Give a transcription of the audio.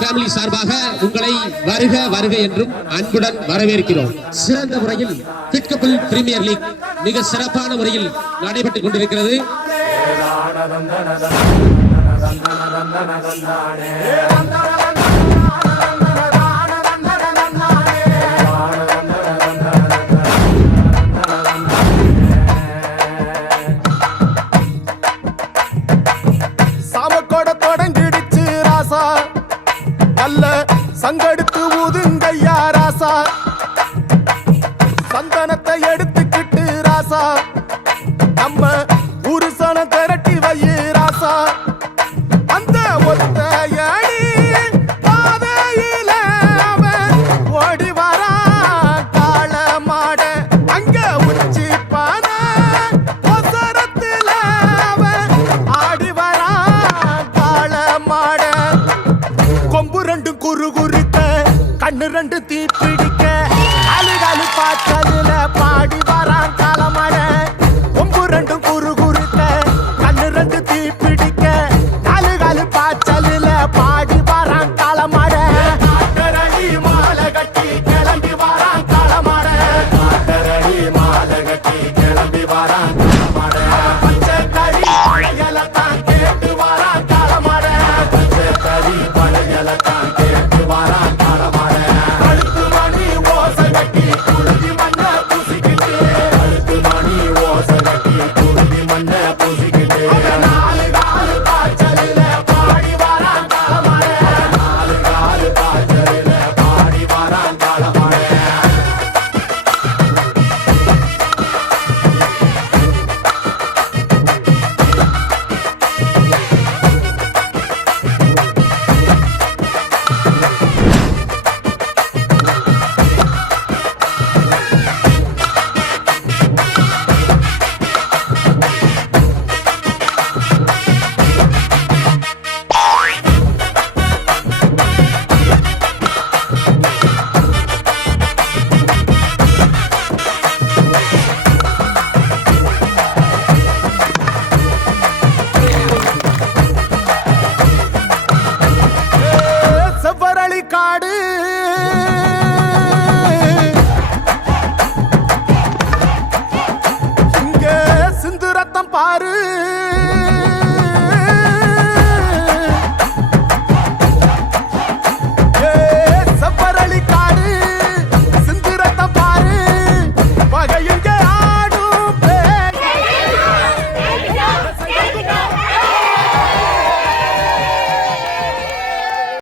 Family சார்பாக உங்களை வருக வருக என்றும் அன்புடன் வரவேற்கிறோம். சிறந்த முறையில் பிட்கபிள் பிரீமியர் லீக் மிக சிறப்பான முறையில் நடைபெற்றுக் கொண்டிருக்கிறது. சங்கெடுத்து ஊதுங்கய்யா ராசா, சந்தனத்தை எடுத்துக்கிட்டு ராசா, நம்ம புருஷன திரட்டி வையு ராசா. அந்த ஒத்தையடி பாதையில அவன் ஓடி வரா காள மாட, அங்க உச்சி பான ஒசரத்துல அவன் ஆடி வரா காள மாட. கொம்பு ரெண்டு குறு குறுத்த, கண்ணு ரெண்டு தீப்பிடி